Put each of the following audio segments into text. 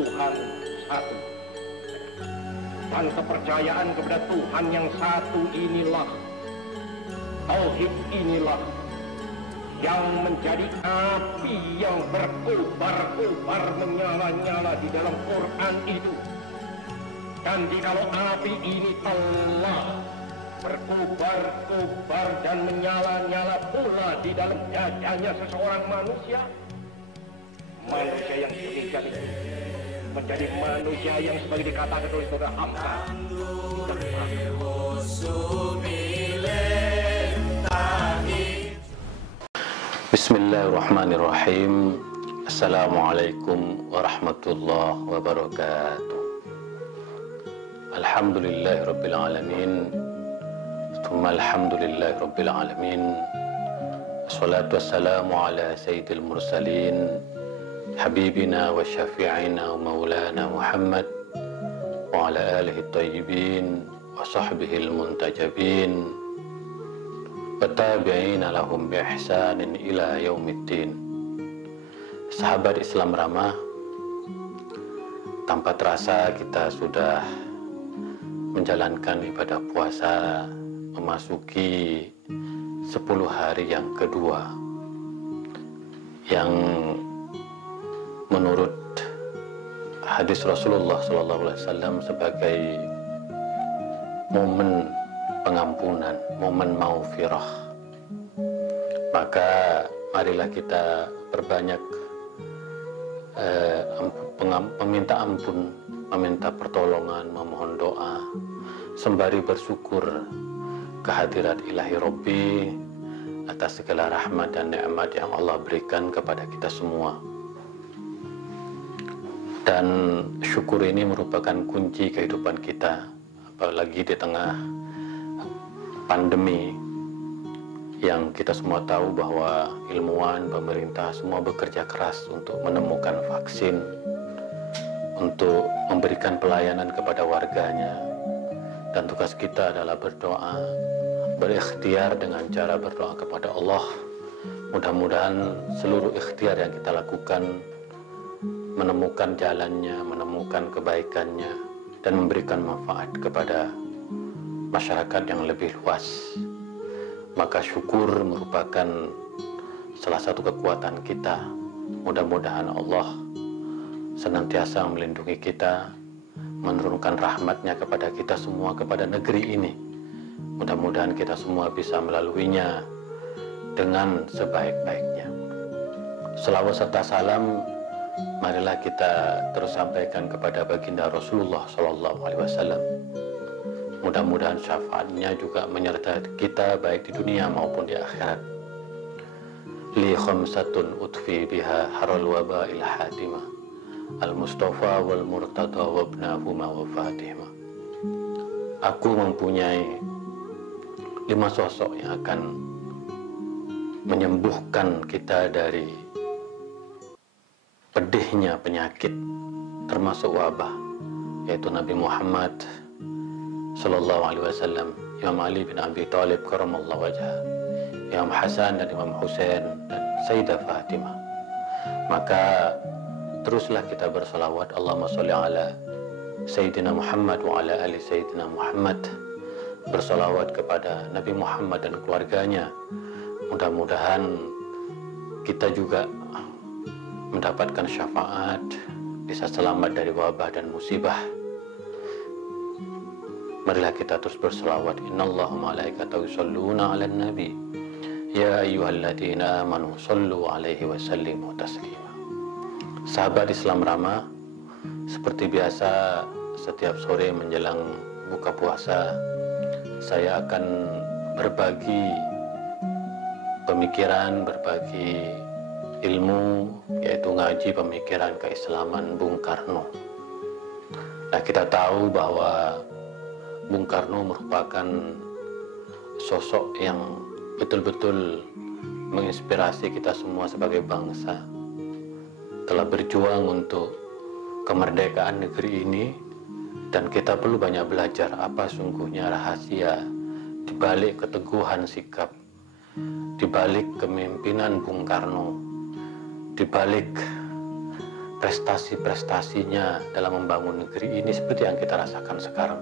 Tuhan satu. Dan kepercayaan kepada Tuhan yang satu inilah, tauhid inilah, yang menjadi api yang berkobar-kobar menyala-nyala di dalam Quran itu. Dan jikalau api ini telah berkobar-kobar dan menyala-nyala pula di dalam dadanya seseorang manusia, manusia yang demikian itu menjadi manusia yang sebagai dikatakan oleh saudara Hamka, Bismillahirrahmanirrahim. Assalamualaikum warahmatullahi wabarakatuh. Alhamdulillahirabbil alamin. Tsumma alhamdulillahirabbil alamin. Wassalatu wassalamu ala sayyidil mursalin habibina wa syafi'ina wa maulana Muhammad wa ala alihi thayyibin wa sahbihi al-muntajabin wa tabi'ina lahum bi ihsanin ila yaumiddin. Sahabat Islam ramah, tanpa terasa kita sudah menjalankan ibadah puasa memasuki 10 hari yang kedua, yang menurut hadis Rasulullah SAW sebagai momen pengampunan, momen maufirah. Maka marilah kita perbanyak meminta ampun, meminta pertolongan, memohon doa, sembari bersyukur kehadirat ilahi Rabbi atas segala rahmat dan nikmat yang Allah berikan kepada kita semua. Dan syukur ini merupakan kunci kehidupan kita, apalagi di tengah pandemi yang kita semua tahu bahwa ilmuwan, pemerintah semua bekerja keras untuk menemukan vaksin, untuk memberikan pelayanan kepada warganya. Dan tugas kita adalah berdoa, berikhtiar dengan cara berdoa kepada Allah. Mudah-mudahan seluruh ikhtiar yang kita lakukan menemukan jalannya, menemukan kebaikannya, dan memberikan manfaat kepada masyarakat yang lebih luas. Maka syukur merupakan salah satu kekuatan kita. Mudah-mudahan Allah senantiasa melindungi kita, menurunkan rahmatnya kepada kita semua, kepada negeri ini. Mudah-mudahan kita semua bisa melaluinya dengan sebaik-baiknya. Selawat serta salam marilah kita terus sampaikan kepada baginda Rasulullah SAW. Mudah-mudahan syafaatnya juga menyertai kita baik di dunia maupun di akhirat. Li khamsatun utfi biha haral waba'il hatimah, al-Mustafa wal Murtada wa ibnahuma wa Fatimah. Aku mempunyai 5 sosok yang akan menyembuhkan kita dari pedihnya penyakit, termasuk wabah, yaitu Nabi Muhammad Sallallahu Alaihi Wasallam, Imam Ali bin Abi Thalib karamallahu wajhah, Imam Hasan dan Imam Husain, dan Sayyidah Fatimah. Maka teruslah kita bersalawat, Allahumma sholli ala Sayyidina Muhammad wa ala ali Sayyidina Muhammad, bersalawat kepada Nabi Muhammad dan keluarganya. Mudah-mudahan kita juga mendapatkan syafaat, bisa selamat dari wabah dan musibah. Marilah kita terus berselawat. Innallaha malaikatahu yusholluna 'alan nabi ya ayyuhalladzina amanu shollu 'alaihi wa sallimu taslima. Sahabat Islam ramah, seperti biasa setiap sore menjelang buka puasa saya akan berbagi pemikiran, berbagi ilmu, yaitu ngaji pemikiran keislaman Bung Karno. Nah, kita tahu bahwa Bung Karno merupakan sosok yang betul-betul menginspirasi kita semua sebagai bangsa. Telah berjuang untuk kemerdekaan negeri ini, dan kita perlu banyak belajar apa sungguhnya rahasia di balik keteguhan sikap, di balik kepemimpinan Bung Karno, di balik prestasi-prestasinya dalam membangun negeri ini seperti yang kita rasakan sekarang.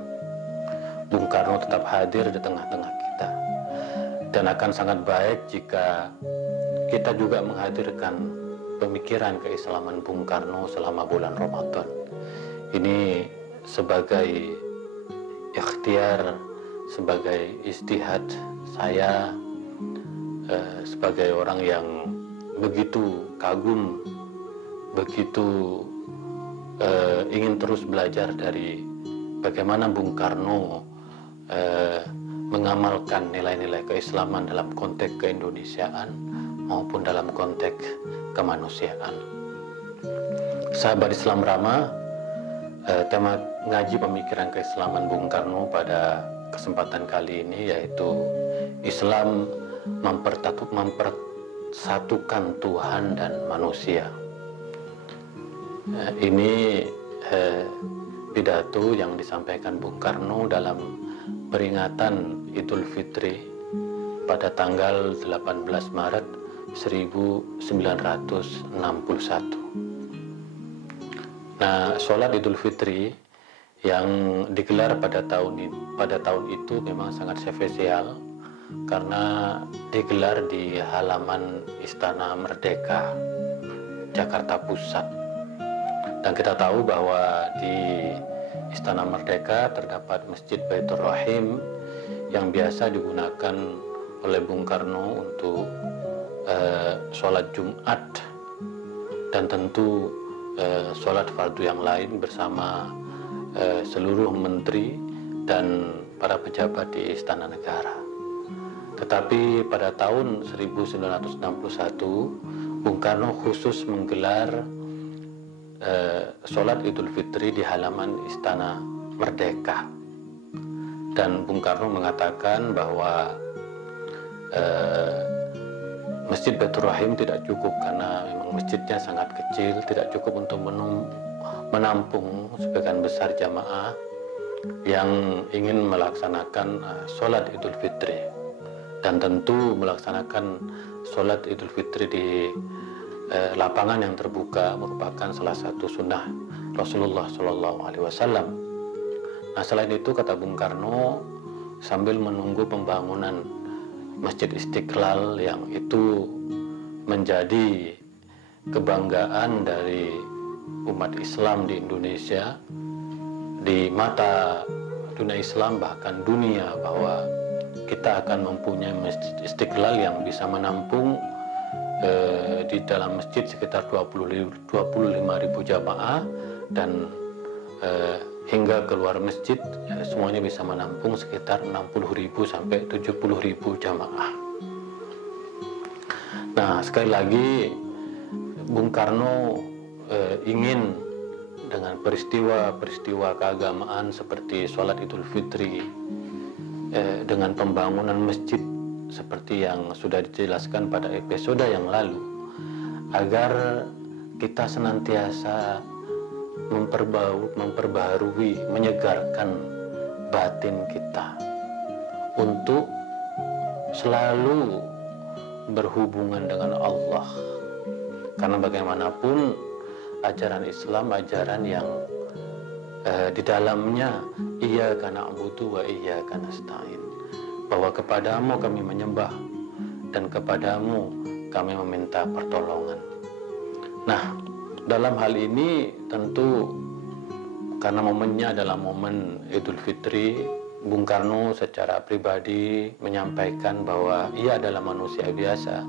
Bung Karno tetap hadir di tengah-tengah kita, dan akan sangat baik jika kita juga menghadirkan pemikiran keislaman Bung Karno selama bulan Ramadan ini sebagai ikhtiar, sebagai istihad saya sebagai orang yang begitu kagum, begitu ingin terus belajar dari bagaimana Bung Karno mengamalkan nilai-nilai keislaman dalam konteks keindonesiaan maupun dalam konteks kemanusiaan. Sahabat Islam Rama, tema ngaji pemikiran keislaman Bung Karno pada kesempatan kali ini yaitu Islam mempersatukan Tuhan dan manusia. Ini pidato yang disampaikan Bung Karno dalam peringatan Idul Fitri pada tanggal 18 Maret 1961. Nah, sholat Idul Fitri yang digelar pada tahun itu memang sangat spesial karena digelar di halaman Istana Merdeka, Jakarta Pusat. Dan kita tahu bahwa di Istana Merdeka terdapat Masjid Baitur Rahim yang biasa digunakan oleh Bung Karno untuk sholat Jumat dan tentu sholat fardu yang lain bersama seluruh menteri dan para pejabat di Istana Negara. Tetapi pada tahun 1961 Bung Karno khusus menggelar sholat Idul Fitri di halaman Istana Merdeka, dan Bung Karno mengatakan bahwa Masjid Baitur Rahim tidak cukup karena memang masjidnya sangat kecil, tidak cukup untuk menampung sebagian besar jamaah yang ingin melaksanakan sholat Idul Fitri, dan tentu melaksanakan sholat Idul Fitri di lapangan yang terbuka merupakan salah satu sunnah Rasulullah SAW. Nah, selain itu, kata Bung Karno, sambil menunggu pembangunan Masjid Istiqlal yang itu menjadi kebanggaan dari umat Islam di Indonesia, di mata dunia Islam bahkan dunia, bahwa kita akan mempunyai Masjid Istiqlal yang bisa menampung di dalam masjid sekitar 25.000 jamaah, dan hingga keluar masjid semuanya bisa menampung sekitar 60.000 sampai 70.000 jamaah. Nah, sekali lagi Bung Karno ingin dengan peristiwa-peristiwa keagamaan seperti sholat Idul Fitri, dengan pembangunan masjid seperti yang sudah dijelaskan pada episode yang lalu, agar kita senantiasa memperbaharui, menyegarkan batin kita untuk selalu berhubungan dengan Allah. Karena bagaimanapun ajaran Islam ajaran yang di dalamnya iyyaka na'budu wa iyyaka nasta'in, bahwa kepadamu kami menyembah dan kepadamu kami meminta pertolongan. Nah, dalam hal ini tentu karena momennya adalah momen Idul Fitri, Bung Karno secara pribadi menyampaikan bahwa ia adalah manusia biasa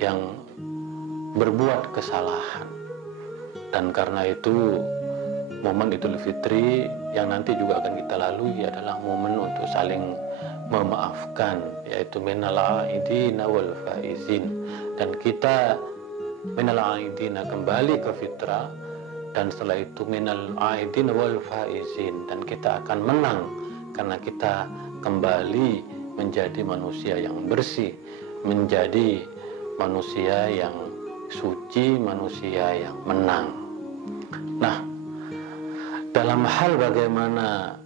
yang berbuat kesalahan, dan karena itu momen Idul Fitri yang nanti juga akan kita lalui adalah momen untuk saling memaafkan, yaitu minal aidina wal faizin, dan kita minal aidina kembali ke fitrah, dan setelah itu minal aidina wal faizin, dan kita akan menang karena kita kembali menjadi manusia yang bersih, menjadi manusia yang suci, manusia yang menang. Nah, dalam hal bagaimana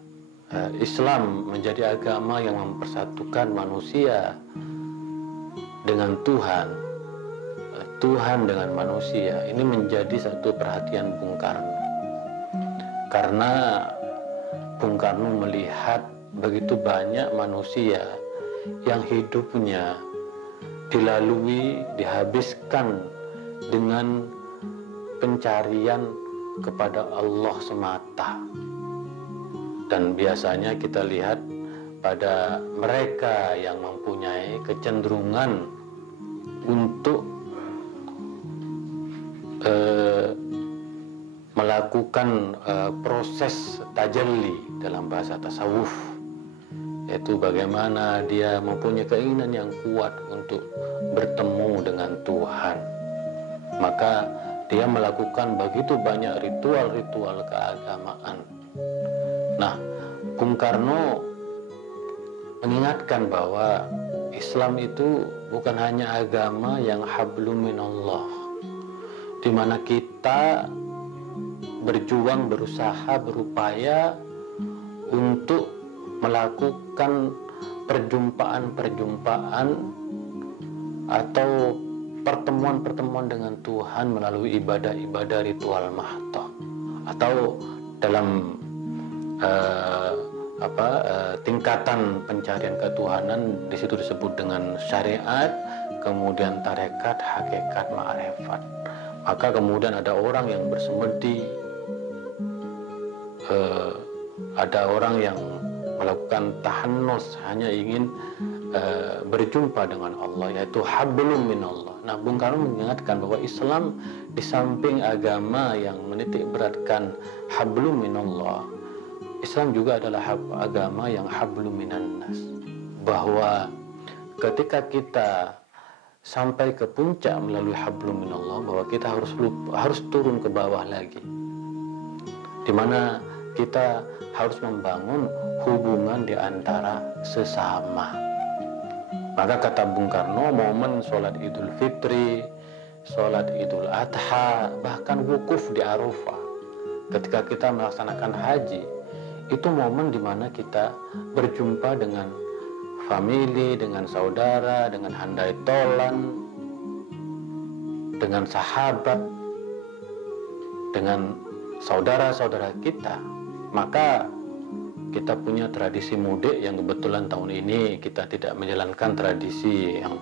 Islam menjadi agama yang mempersatukan manusia dengan Tuhan, Tuhan dengan manusia ini menjadi satu perhatian Bung Karno. Karena Bung Karno melihat begitu banyak manusia yang hidupnya dilalui, dihabiskan dengan pencarian kepada Allah semata. Dan biasanya kita lihat pada mereka yang mempunyai kecenderungan untuk melakukan proses tajalli dalam bahasa tasawuf, yaitu bagaimana dia mempunyai keinginan yang kuat untuk bertemu dengan Tuhan, maka dia melakukan begitu banyak ritual-ritual keagamaan. Nah, Bung Karno mengingatkan bahwa Islam itu bukan hanya agama yang hablum minallah, di mana kita berjuang, berusaha, berupaya untuk melakukan perjumpaan-perjumpaan atau pertemuan-pertemuan dengan Tuhan melalui ibadah-ibadah ritual mahdoh, atau dalam tingkatan pencarian ketuhanan, di situ disebut dengan syariat, kemudian tarekat, hakikat, ma'rifat. Maka kemudian ada orang yang bersemedi, ada orang yang melakukan tahannus, hanya ingin berjumpa dengan Allah, yaitu hablum minallah. Nah, Bung Karno mengingatkan bahwa Islam di samping agama yang menitik beratkan hablum minallah, Islam juga adalah agama yang hablum minannas, bahwa ketika kita sampai ke puncak melalui hablum minallah, bahwa kita harus turun ke bawah lagi, di mana kita harus membangun hubungan di antara sesama. Maka kata Bung Karno, momen sholat Idul Fitri, sholat Idul Adha, bahkan wukuf di Arafah, ketika kita melaksanakan haji, itu momen di mana kita berjumpa dengan famili, dengan saudara, dengan handai tolan, dengan sahabat, dengan saudara-saudara kita. Maka kita punya tradisi mudik yang kebetulan tahun ini kita tidak menjalankan tradisi yang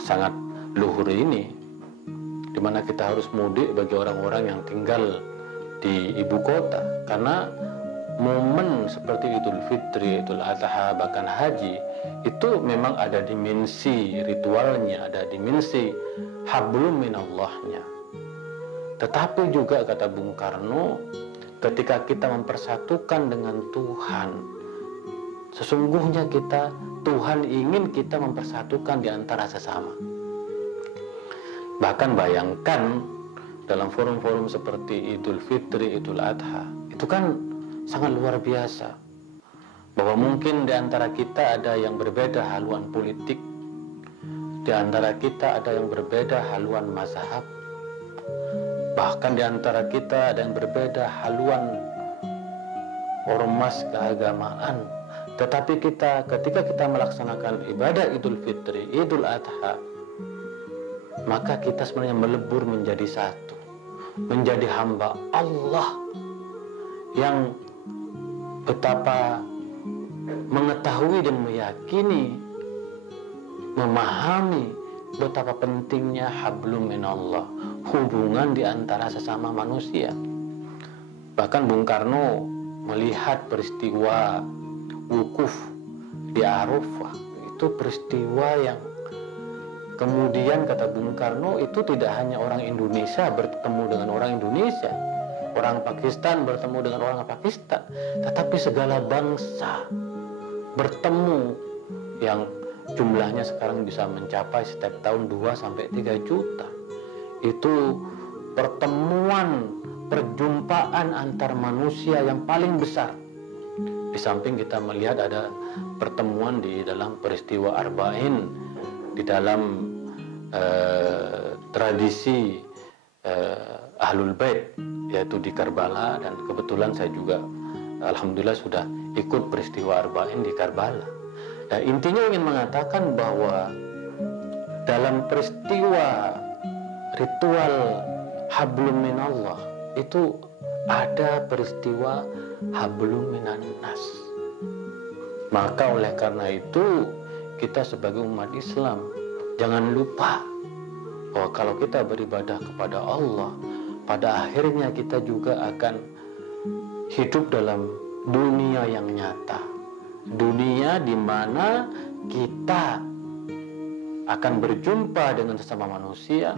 sangat luhur ini, di mana kita harus mudik bagi orang-orang yang tinggal di ibu kota, karena momen seperti Idul Fitri, Idul Adha, bahkan haji, itu memang ada dimensi ritualnya, ada dimensi hablum minallahnya. Tetapi juga kata Bung Karno, ketika kita mempersatukan dengan Tuhan, sesungguhnya Tuhan ingin kita mempersatukan di antara sesama. Bahkan bayangkan dalam forum-forum seperti Idul Fitri, Idul Adha, itu kan sangat luar biasa, bahwa mungkin di antara kita ada yang berbeda haluan politik, di antara kita ada yang berbeda haluan mazhab, bahkan di antara kita ada yang berbeda haluan ormas keagamaan. Tetapi ketika kita melaksanakan ibadah Idul Fitri, Idul Adha, maka kita sebenarnya melebur menjadi satu, menjadi hamba Allah yang betapa mengetahui dan meyakini, memahami betapa pentingnya hablum minallah, hubungan di antara sesama manusia. Bahkan Bung Karno melihat peristiwa wukuf di Arafah, itu peristiwa yang kemudian kata Bung Karno itu tidak hanya orang Indonesia bertemu dengan orang Indonesia, orang Pakistan bertemu dengan orang Pakistan, tetapi segala bangsa bertemu, yang jumlahnya sekarang bisa mencapai setiap tahun 2-3 juta. Itu pertemuan, perjumpaan antar manusia yang paling besar. Di samping kita melihat ada pertemuan di dalam peristiwa Arba'in, di dalam tradisi Ahlul Bait, yaitu di Karbala, dan kebetulan saya juga alhamdulillah sudah ikut peristiwa Arba'in di Karbala. Nah, intinya ingin mengatakan bahwa dalam peristiwa ritual hablum minallah itu ada peristiwa hablum minan nas. Maka oleh karena itu kita sebagai umat Islam jangan lupa bahwa kalau kita beribadah kepada Allah, pada akhirnya kita juga akan hidup dalam dunia yang nyata. Dunia di mana kita akan berjumpa dengan sesama manusia,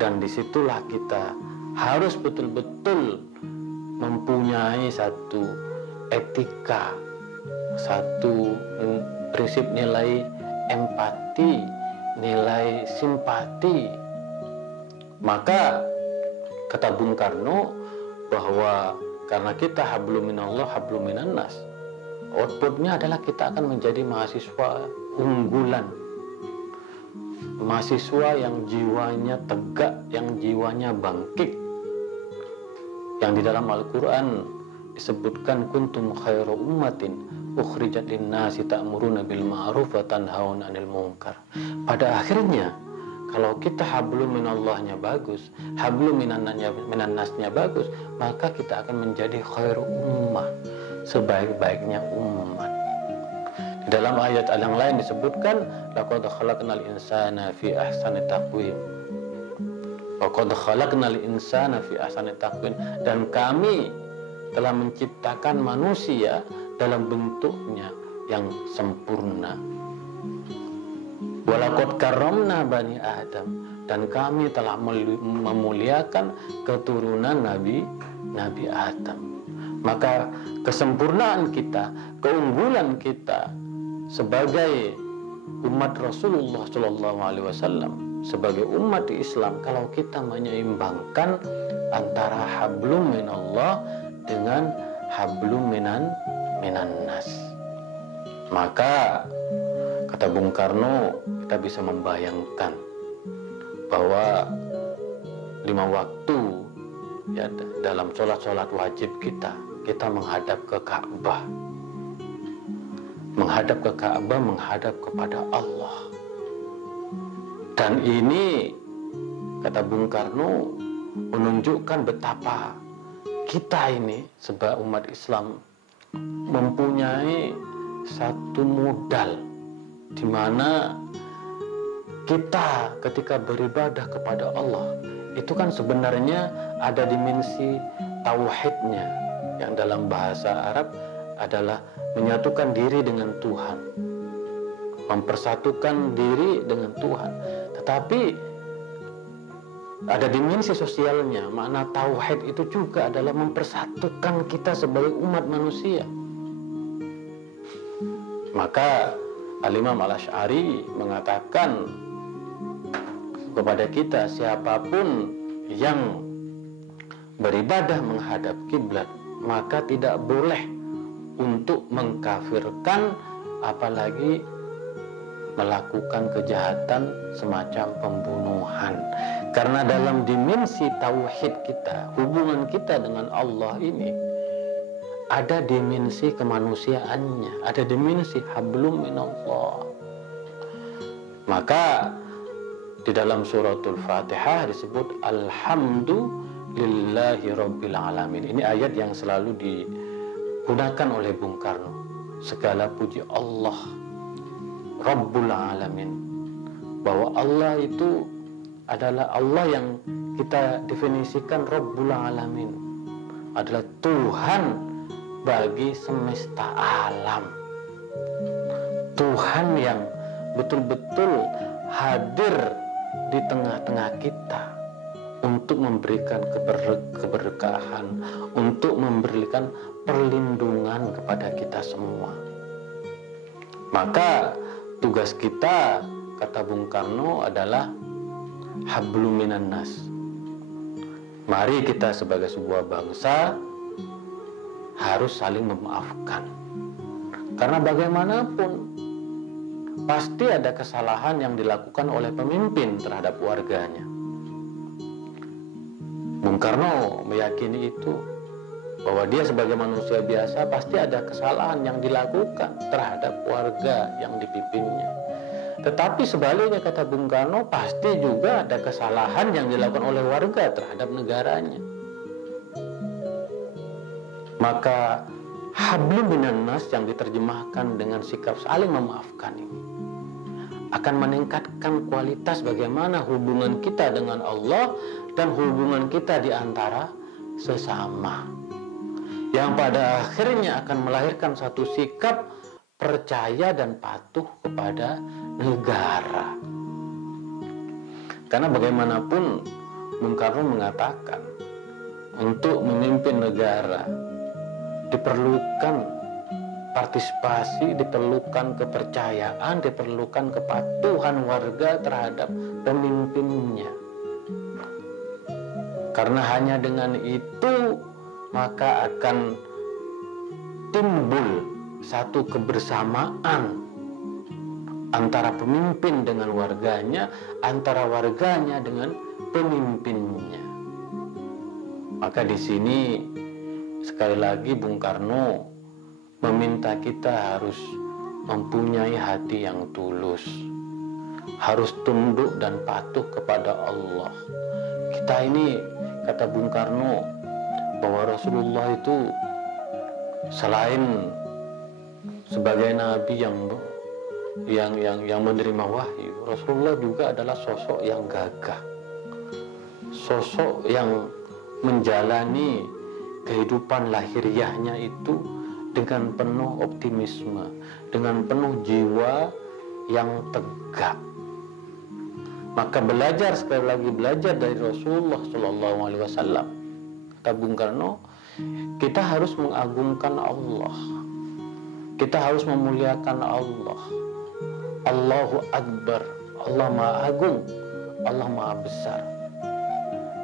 dan disitulah kita harus betul-betul mempunyai satu etika, satu prinsip nilai empati, nilai simpati. Maka kata Bung Karno bahwa karena kita hablum minallah hablum minan nas, outputnya adalah kita akan menjadi mahasiswa unggulan, mahasiswa yang jiwanya tegak, yang jiwanya bangkit, yang di dalam Al-Quran disebutkan kuntum khairu ummatin ukhrijat linnasi ta'muruna bil ma'ruf wa tanhauna 'anil munkar. Pada akhirnya kalau kita hablum minallahnya bagus, hablum minan nasnya bagus, maka kita akan menjadi khairu ummah, sebaik-baiknya umat. Di dalam ayat yang lain disebutkan laqad khalaqnal insana fi ahsani taqwim. Laqad khalaqnal insana fi ahsani taqwim, dan kami telah menciptakan manusia dalam bentuknya yang sempurna. Walaqad karramna bani Adam, dan kami telah memuliakan keturunan Nabi Adam. Maka kesempurnaan kita, keunggulan kita sebagai umat Rasulullah SAW, sebagai umat Islam, kalau kita menyeimbangkan antara hablum minallah dengan hablum minan nas, maka kata Bung Karno kita bisa membayangkan bahwa 5 waktu ya, dalam sholat wajib kita menghadap ke Ka'bah, menghadap kepada Allah. Dan ini kata Bung Karno menunjukkan betapa kita ini sebagai umat Islam mempunyai satu modal, di mana kita ketika beribadah kepada Allah itu kan sebenarnya ada dimensi tauhidnya, yang dalam bahasa Arab adalah menyatukan diri dengan Tuhan, mempersatukan diri dengan Tuhan. Tetapi ada dimensi sosialnya. Makna tauhid itu juga adalah mempersatukan kita sebagai umat manusia. Maka Al-Imam Al-Asy'ari mengatakan kepada kita, siapapun yang beribadah menghadap kiblat, maka tidak boleh untuk mengkafirkan, apalagi melakukan kejahatan semacam pembunuhan. Karena dalam dimensi tauhid kita, hubungan kita dengan Allah ini, ada dimensi kemanusiaannya, ada dimensi hablum minallah. Maka di dalam suratul Fatihah disebut alhamdulillahi rabbil alamin. Ini ayat yang selalu digunakan oleh Bung Karno. Segala puji Allah Rabbul alamin, bahwa Allah itu adalah Allah yang kita definisikan Rabbul alamin, adalah Tuhan bagi semesta alam, Tuhan yang betul-betul hadir di tengah-tengah kita untuk memberikan keberkahan, untuk memberikan perlindungan kepada kita semua. Maka tugas kita, kata Bung Karno, adalah hablum minan nas. Mari kita sebagai sebuah bangsa harus saling memaafkan. Karena bagaimanapun pasti ada kesalahan yang dilakukan oleh pemimpin terhadap warganya. Bung Karno meyakini itu, bahwa dia sebagai manusia biasa pasti ada kesalahan yang dilakukan terhadap warga yang dipimpinnya. Tetapi sebaliknya, kata Bung Karno, pasti juga ada kesalahan yang dilakukan oleh warga terhadap negaranya. Maka hablum minan nas yang diterjemahkan dengan sikap saling memaafkan ini akan meningkatkan kualitas bagaimana hubungan kita dengan Allah dan hubungan kita di antara sesama, yang pada akhirnya akan melahirkan satu sikap percaya dan patuh kepada negara. Karena bagaimanapun Bung Karno mengatakan untuk memimpin negara diperlukan partisipasi, diperlukan kepercayaan, diperlukan kepatuhan warga terhadap pemimpinnya. Karena hanya dengan itu maka akan timbul satu kebersamaan antara pemimpin dengan warganya, antara warganya dengan pemimpinnya. Maka di sini sekali lagi Bung Karno meminta kita harus mempunyai hati yang tulus, harus tunduk dan patuh kepada Allah. Kita ini, kata Bung Karno, bahwa Rasulullah itu selain sebagai nabi yang menerima wahyu, Rasulullah juga adalah sosok yang gagah, sosok yang menjalani kehidupan lahiriahnya itu dengan penuh optimisme, dengan penuh jiwa yang tegak. Maka belajar, sekali lagi belajar dari Rasulullah SAW, kata Bung Karno, kita harus mengagungkan Allah, kita harus memuliakan Allah. Allahu Akbar, Allah Maha Agung, Allah Maha Besar.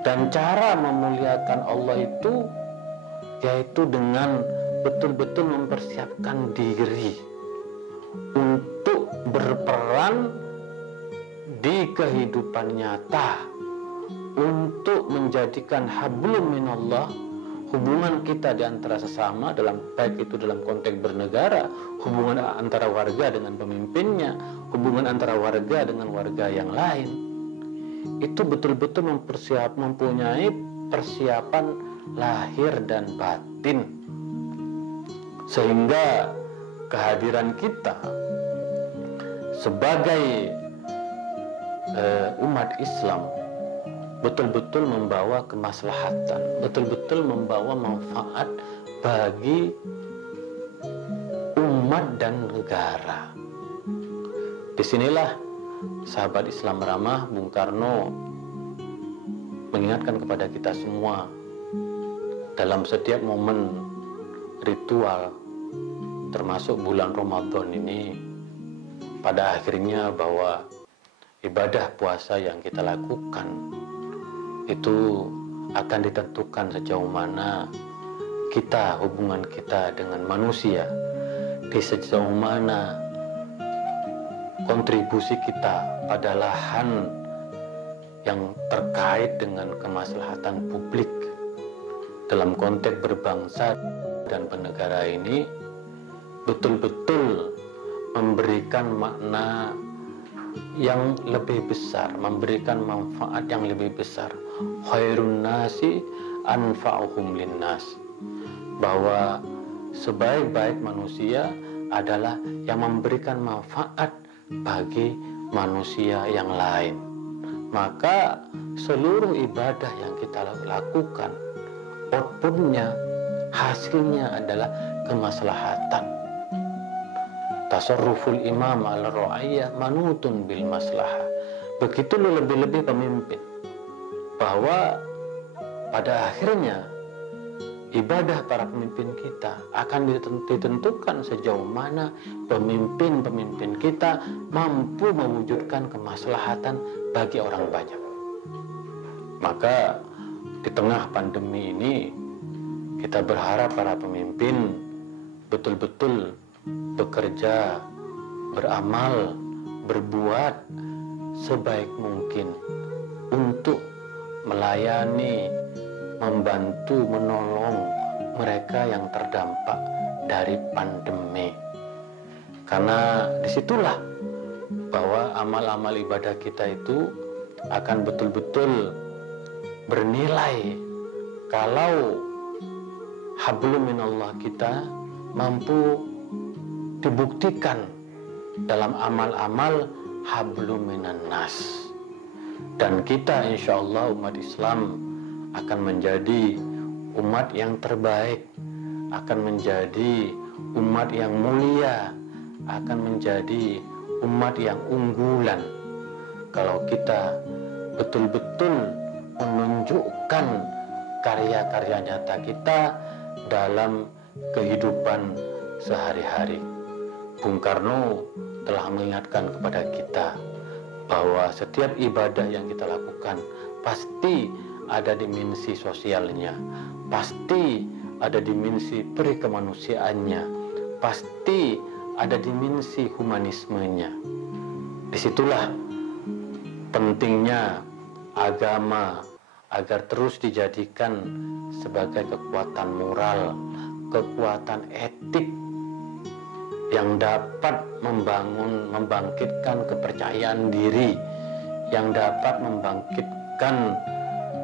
Dan cara memuliakan Allah itu yaitu dengan betul-betul mempersiapkan diri untuk berperan di kehidupan nyata, untuk menjadikan hablum minallah, hubungan kita di antara sesama, dalam baik itu dalam konteks bernegara, hubungan antara warga dengan pemimpinnya, hubungan antara warga dengan warga yang lain, itu betul-betul mempunyai persiapan lahir dan batin, sehingga kehadiran kita sebagai umat Islam betul-betul membawa kemaslahatan, betul-betul membawa manfaat bagi umat dan negara. Disinilah sahabat Islam ramah Bung Karno mengingatkan kepada kita semua dalam setiap momen ritual termasuk bulan Ramadan ini, pada akhirnya bahwa ibadah puasa yang kita lakukan itu akan ditentukan sejauh mana kita, hubungan kita dengan manusia, di sejauh mana kontribusi kita pada lahan yang terkait dengan kemaslahatan publik dalam konteks berbangsa dan bernegara ini betul-betul memberikan makna yang lebih besar, memberikan manfaat yang lebih besar. Khairun nasi anfa'uhum linnas, bahwa sebaik-baik manusia adalah yang memberikan manfaat bagi manusia yang lain. Maka seluruh ibadah yang kita lakukan, outputnya, hasilnya adalah kemaslahatan. Tasarruful imam ala ra'iyah manutun bil maslahah. Begitu lebih-lebih pemimpin, bahwa pada akhirnya ibadah para pemimpin kita akan ditentukan sejauh mana pemimpin-pemimpin kita mampu mewujudkan kemaslahatan bagi orang banyak. Maka di tengah pandemi ini kita berharap para pemimpin betul-betul bekerja, beramal, berbuat sebaik mungkin untuk melayani, membantu, menolong mereka yang terdampak dari pandemi. Karena disitulah bahwa amal-amal ibadah kita itu akan betul-betul bernilai kalau hablum minallah kita mampu dibuktikan dalam amal-amal hablum minan nas. Dan kita insya Allah umat Islam akan menjadi umat yang terbaik, akan menjadi umat yang mulia, akan menjadi umat yang unggulan kalau kita betul-betul menunjukkan karya-karya nyata kita dalam kehidupan sehari-hari. Bung Karno telah mengingatkan kepada kita bahwa setiap ibadah yang kita lakukan pasti ada dimensi sosialnya, pasti ada dimensi perikemanusiaannya, pasti ada dimensi humanismenya. Disitulah pentingnya agama agar terus dijadikan sebagai kekuatan moral, kekuatan etik yang dapat membangkitkan kepercayaan diri, yang dapat membangkitkan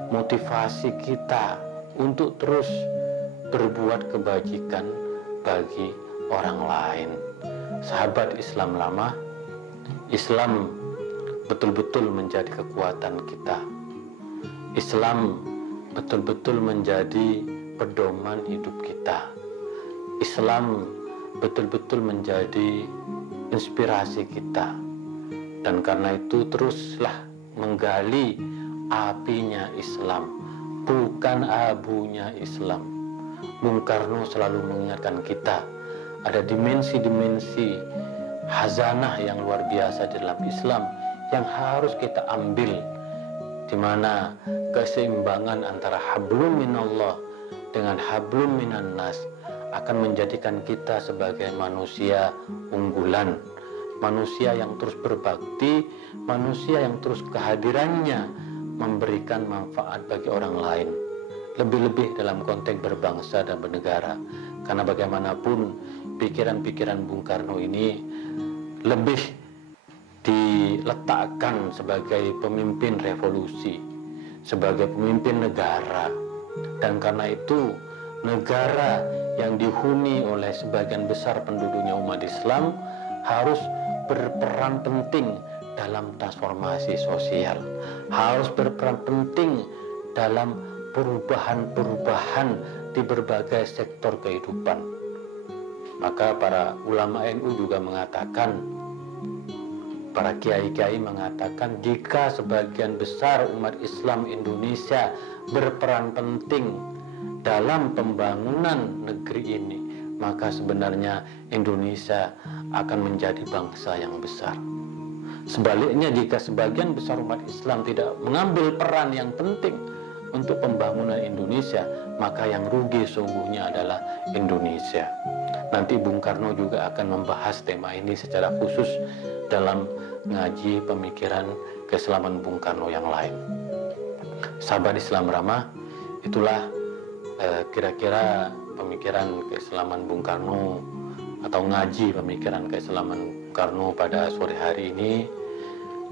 motivasi kita untuk terus berbuat kebajikan bagi orang lain. Sahabat Islam lama, Islam betul-betul menjadi kekuatan kita. Islam betul-betul menjadi pedoman hidup kita. Islam betul-betul menjadi inspirasi kita. Dan karena itu teruslah menggali apinya Islam, bukan abunya Islam. Bung Karno selalu mengingatkan kita ada dimensi-dimensi hazanah yang luar biasa di dalam Islam yang harus kita ambil, di mana keseimbangan antara hablum minallah dengan hablum minan nas akan menjadikan kita sebagai manusia unggulan, manusia yang terus berbakti, manusia yang terus kehadirannya memberikan manfaat bagi orang lain, lebih-lebih dalam konteks berbangsa dan bernegara. Karena bagaimanapun pikiran-pikiran Bung Karno ini lebih diletakkan sebagai pemimpin revolusi, sebagai pemimpin negara. Dan karena itu negara yang dihuni oleh sebagian besar penduduknya umat Islam harus berperan penting dalam transformasi sosial, harus berperan penting dalam perubahan-perubahan di berbagai sektor kehidupan. Maka para ulama NU juga mengatakan, para kiai-kiai mengatakan, jika sebagian besar umat Islam Indonesia berperan penting dalam pembangunan negeri ini, maka sebenarnya Indonesia akan menjadi bangsa yang besar. Sebaliknya, jika sebagian besar umat Islam tidak mengambil peran yang penting untuk pembangunan Indonesia, maka yang rugi sungguhnya adalah Indonesia. Nanti Bung Karno juga akan membahas tema ini secara khusus dalam ngaji pemikiran keislaman Bung Karno yang lain. Sahabat Islam ramah, itulah kira-kira pemikiran keislaman Bung Karno atau ngaji pemikiran keislaman Bung Karno pada sore hari ini.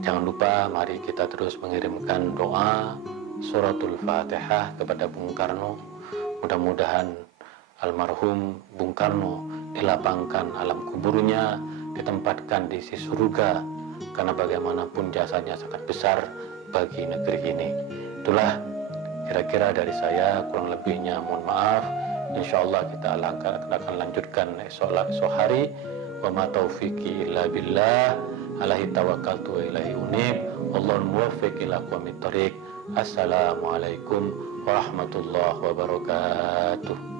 Jangan lupa mari kita terus mengirimkan doa suratul Fatihah kepada Bung Karno. Mudah-mudahan almarhum Bung Karno dilapangkan alam kuburnya, ditempatkan di sisi surga, karena bagaimanapun jasanya sangat besar bagi negeri ini. Itulah kira-kira dari saya, kurang lebihnya mohon maaf. Insyaallah kita akan lanjutkan esok hari. Wa ma taufiqi illa billah, alaihi tawakkaltu wa ilaihi unib. Wallahul muwaffiq ila aqwamit thoriq. Assalamualaikum warahmatullahi wabarakatuh.